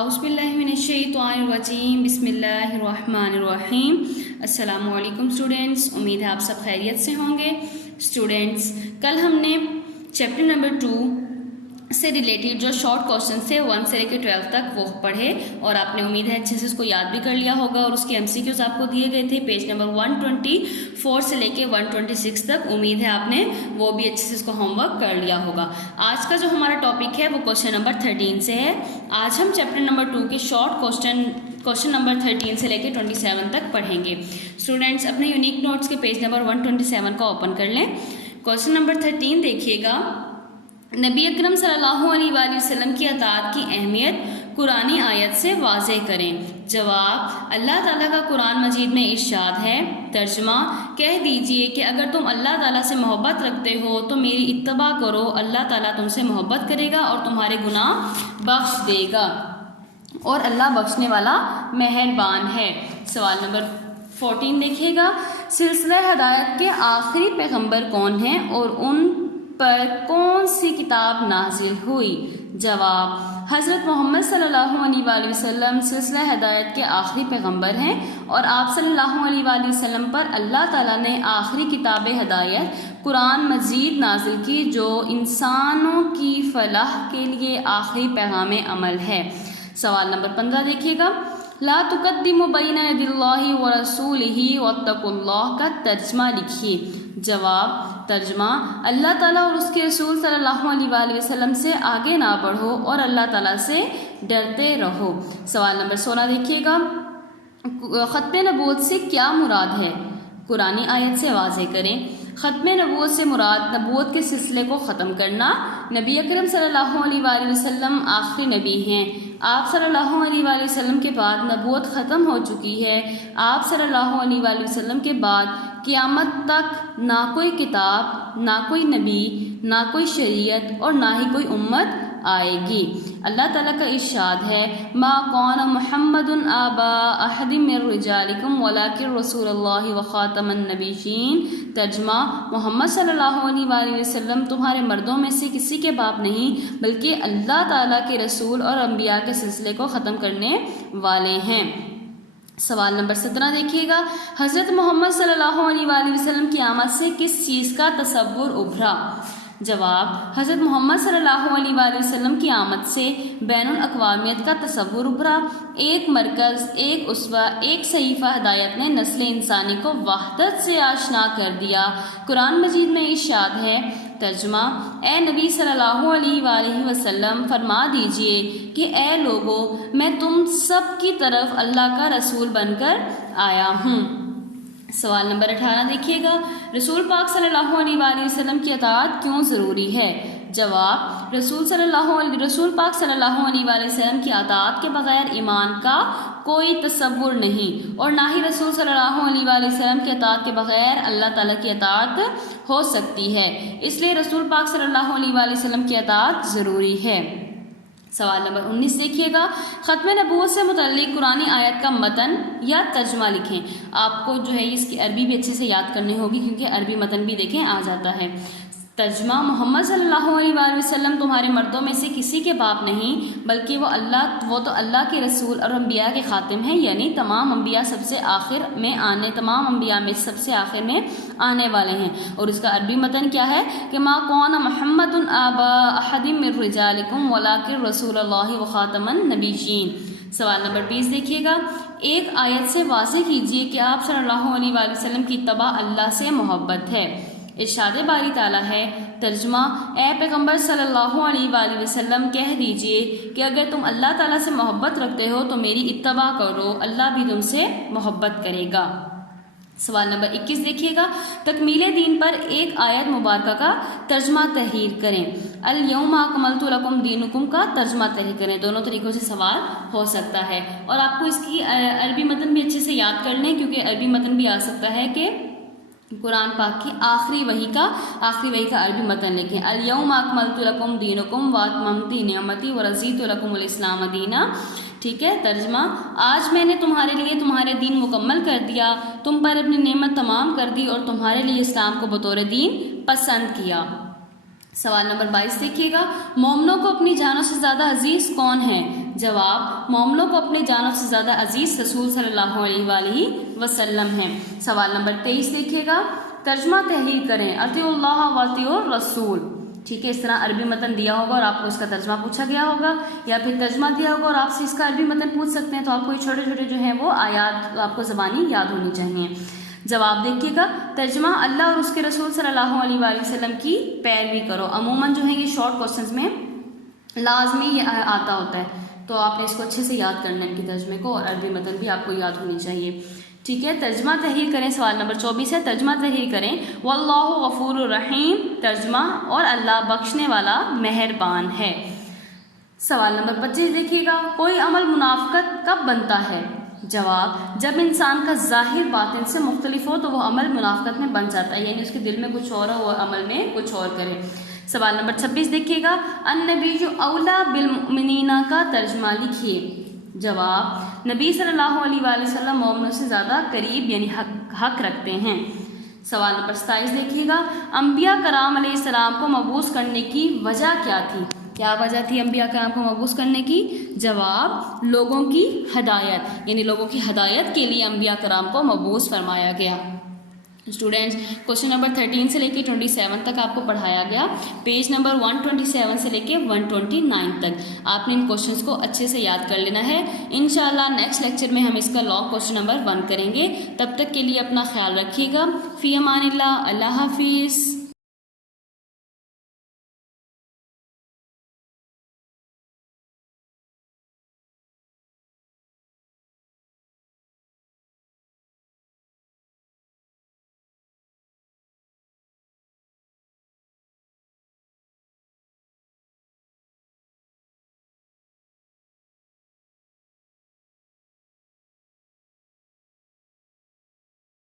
اعوذ باللہ من الشیطان الرجیم، بسم اللہ الرحمن الرحیم۔ السلام علیکم اسٹوڈینٹس، امید ہے آپ سب خیریت سے ہوں گے۔ اسٹوڈینٹس، کل ہم نے چیپٹر نمبر 2 سے ریلیٹڈ جو شارٹ کوشچنس تھے 1 سے لے کے 12 تک وہ پڑھے، اور آپ نے امید ہے اچھے سے اس کو یاد بھی کر لیا ہوگا، اور اس کے MCQs آپ کو دیے گئے تھے پیج نمبر 124 سے لے کے 126 تک۔ امید ہے آپ نے وہ بھی اچھے سے اس کو ہوم ورک کر لیا ہوگا۔ آج کا جو ہمارا ٹاپک ہے وہ کوشچن نمبر 13 سے ہے۔ آج ہم چیپٹر نمبر 2 کے شارٹ کوشچن نمبر 13 سے لے کے 27 تک پڑھیں گے۔ اسٹوڈینٹس اپنے یونیک نوٹس کے پیج نمبر 127 کو اوپن کر لیں۔ کوشچن نمبر 13 دیکھیے گا، نبی اکرم صلی اللہ علیہ وآلہ وسلم کی اطاعت کی اہمیت قرآنی آیت سے واضح کریں۔ جواب، اللہ تعالیٰ کا قرآن مجید میں ارشاد ہے۔ ترجمہ، کہہ دیجئے کہ اگر تم اللہ تعالیٰ سے محبت رکھتے ہو تو میری اتباع کرو، اللہ تعالیٰ تم سے محبت کرے گا اور تمہارے گناہ بخش دے گا، اور اللہ بخشنے والا مہربان ہے۔ سوال نمبر 14 دیکھیے گا، سلسلہ ہدایت کے آخری پیغمبر کون ہیں اور ان پر کون سی کتاب نازل ہوئی؟ جواب، حضرت محمد صلی اللہ علیہ وآلہ وسلم سلسلہ ہدایت کے آخری پیغمبر ہیں، اور آپ صلی اللہ علیہ وآلہ وسلم پر اللہ تعالیٰ نے آخری کتاب ہدایت قرآن مجید نازل کی، جو انسانوں کی فلاح کے لیے آخری پیغام عمل ہے۔ سوال نمبر 15 دیکھیے گا، لا تقدموا بین یدی اللہ ورسولہ واتقوا اللہ کا ترجمہ لکھیے۔ جواب، ترجمہ، اللہ تعالیٰ اور اس کے رسول صلی اللہ علیہ وآلہ وسلم سے آگے نہ بڑھو اور اللہ تعالیٰ سے ڈرتے رہو۔ سوال نمبر 16 دیکھیے گا، ختم نبوت سے کیا مراد ہے؟ قرآنی آیت سے واضح کریں۔ ختم نبوت سے مراد نبوت کے سلسلے کو ختم کرنا۔ نبی اکرم صلی اللہ علیہ وآلہ وسلم آخری نبی ہیں۔ آپ صلی اللہ علیہ وآلہ وسلم کے بعد نبوت ختم ہو چکی ہے۔ آپ صلی اللہ علیہ وآلہ وسلم کے بعد قیامت تک نہ کوئی کتاب، نہ کوئی نبی، نہ کوئی شریعت اور نہ ہی کوئی امت آئے گی۔ اللہ تعالیٰ کا ارشاد ہے، ما کان محمد آبا احد من رجالکم ولکن رسول اللہ وخاتم النبیین۔ ترجمہ، محمد صلی اللہ علیہ وآلہ وسلم تمہارے مردوں میں سے کسی کے باپ نہیں، بلکہ اللہ تعالیٰ کے رسول اور انبیاء کے سلسلے کو ختم کرنے والے ہیں۔ سوال نمبر 17 دیکھیے گا، حضرت محمد صلی اللہ علیہ وآلہ وسلم کی آمد سے کس چیز کا تصور ابھرا؟ جواب، حضرت محمد صلی اللہ علیہ وآلہ وسلم کی آمد سے بین الاقوامیت کا تصور ابھرا۔ ایک مرکز، ایک اسوہ، ایک صحیفہ ہدایت نے نسل انسانی کو وحدت سے آشنا کر دیا۔ قرآن مجید میں ارشاد ہے۔ ترجمہ، اے نبی صلی اللہ علیہ وآلہ وسلم فرما دیجئے کہ اے لوگو، میں تم سب کی طرف اللہ کا رسول بن کر آیا ہوں۔ سوال نمبر 18 دیکھیے گا، رسول پاک صلی اللہ علیہ وآلہ وسلم کی اطاعت کیوں ضروری ہے؟ جواب، رسول پاک صلی اللہ علیہ وآلہ وسلم کی اطاعت کے بغیر ایمان کا کوئی تصور نہیں، اور نہ ہی رسول صلی اللہ علیہ وآلہ وسلم کی اطاعت کے بغیر اللہ تعالیٰ کی اطاعت ہو سکتی ہے۔ اس لیے رسول پاک صلی اللہ علیہ وآلہ وسلم کی اطاعت ضروری ہے۔ سوال نمبر 19 دیکھیے گا، ختم نبوت سے متعلق قرآنی آیت کا متن یا ترجمہ لکھیں۔ آپ کو جو ہے اس کی عربی بھی اچھے سے یاد کرنی ہوگی، کیونکہ عربی متن بھی دیکھیں آ جاتا ہے۔ ترجمہ، محمد صلی اللہ علیہ وآلہ وسلم تمہارے مردوں میں سے کسی کے باپ نہیں، بلکہ وہ تو اللہ کے رسول اور انبیاء کے خاتم ہیں، یعنی تمام انبیاء میں سب سے آخر میں آنے والے ہیں۔ اور اس کا عربی متن کیا ہے کہ ما کان محمد آبا احد من رجالکم ولکن رسول اللہ وخاتم النبیین۔ سوال نمبر 20 دیکھیے گا، ایک آیت سے واضح کیجیے کہ آپ صلی اللہ علیہ وآلہ وسلم کی اتباع اللہ سے محبت ہے۔ ارشاد باری تعالیٰ ہے۔ ترجمہ، اے پیغمبر صلی اللہ علیہ وآلہ وسلم کہہ دیجئے کہ اگر تم اللہ تعالیٰ سے محبت رکھتے ہو تو میری اتباع کرو، اللہ بھی تم سے محبت کرے گا۔ سوال نمبر 21 دیکھیے گا، تکمیل دین پر ایک آیت مبارکہ کا ترجمہ تحریر کریں۔ الیوم اکملت لکم دینکم کا ترجمہ تحریر کریں۔ دونوں طریقوں سے سوال ہو سکتا ہے، اور آپ کو اس کی عربی متن بھی اچھے سے یاد کر لیں، کیونکہ عربی متن بھی آ سکتا ہے کہ قرآن پاک کی آخری وحی کا عربی متن لکھیں۔ الیوم اکملت لکم دینکم واتممت نعمتی ورضیت لکم الاسلام دینا۔ ٹھیک ہے، ترجمہ، آج میں نے تمہارے لیے تمہارے دین مکمل کر دیا، تم پر اپنی نعمت تمام کر دی اور تمہارے لیے اسلام کو بطور دین پسند کیا۔ سوال نمبر 22 دیکھیے گا، مومنوں کو اپنی جانوں سے زیادہ عزیز کون ہے؟ جواب، مومنوں کو اپنی جانوں سے زیادہ عزیز رسول صلی اللہ علیہ وآلہ وسلم ہیں۔ سوال نمبر 23 دیکھیے گا، ترجمہ تحریر کریں، اطیعوا اللہ واطیعوا الرسول۔ ٹھیک ہے، اس طرح عربی متن دیا ہوگا اور آپ کو اس کا ترجمہ پوچھا گیا ہوگا، یا پھر ترجمہ دیا ہوگا اور آپ سے اس کا عربی متن پوچھ سکتے ہیں، تو آپ کو یہ چھوٹے چھوٹے جو ہیں وہ آیات آپ کو زبانی یاد ہونی چاہیے۔ جواب دیکھیے گا، ترجمہ، اللہ اور اس کے رسول صلی اللہ علیہ وآلہ وسلم کی پیروی کرو۔ عموماً جو ہے یہ شارٹ کوسچنز میں لازمی یہ آتا ہوتا ہے، تو آپ نے اس کو اچھے سے یاد کرنا ہے، ان کی ترجمے کو، اور عربی متن بھی آپ کو یاد ہونی چاہیے۔ ٹھیک ہے، ترجمہ تحریر کریں۔ سوال نمبر 24 ہے، ترجمہ تحریر کریں، واللہ غفور الرحیم۔ ترجمہ، اور اللہ بخشنے والا مہربان ہے۔ سوال نمبر 25 دیکھیے گا، کوئی عمل منافقت کب بنتا ہے؟ جواب، جب انسان کا ظاہر باطن سے مختلف ہو تو وہ عمل منافقت میں بن جاتا ہے، یعنی اس کے دل میں کچھ اور ہو اور عمل میں کچھ اور کرے۔ سوال نمبر 26 دیکھیے گا، النبی اولیٰ بالمؤمنین کا ترجمہ لکھیے۔ جواب، نبی صلی اللہ علیہ وآلہ وسلم مومنوں سے زیادہ قریب یعنی حق رکھتے ہیں۔ سوال نمبر 27 دیکھیے گا، انبیاء کرام علیہ السلام کو مبعوث کرنے کی وجہ کیا تھی؟ کیا وجہ تھی انبیاء کرام کو مبعوث کرنے کی؟ جواب، لوگوں کی ہدایت، یعنی لوگوں کی ہدایت کے لیے انبیاء کرام کو مبعوث فرمایا گیا۔ اسٹوڈینٹس، کوشچن نمبر 13 سے لے کے 27 تک آپ کو پڑھایا گیا، پیج نمبر 127 سے لے کے 129 تک آپ نے ان کوشچنس کو اچھے سے یاد کر لینا ہے۔ انشاءاللہ نیکسٹ لیکچر میں ہم اس کا لانگ کوشچن نمبر 1 کریں گے۔ تب تک کے لیے اپنا خیال رکھیے گا۔ فی امان اللہ، اللہ حافظ۔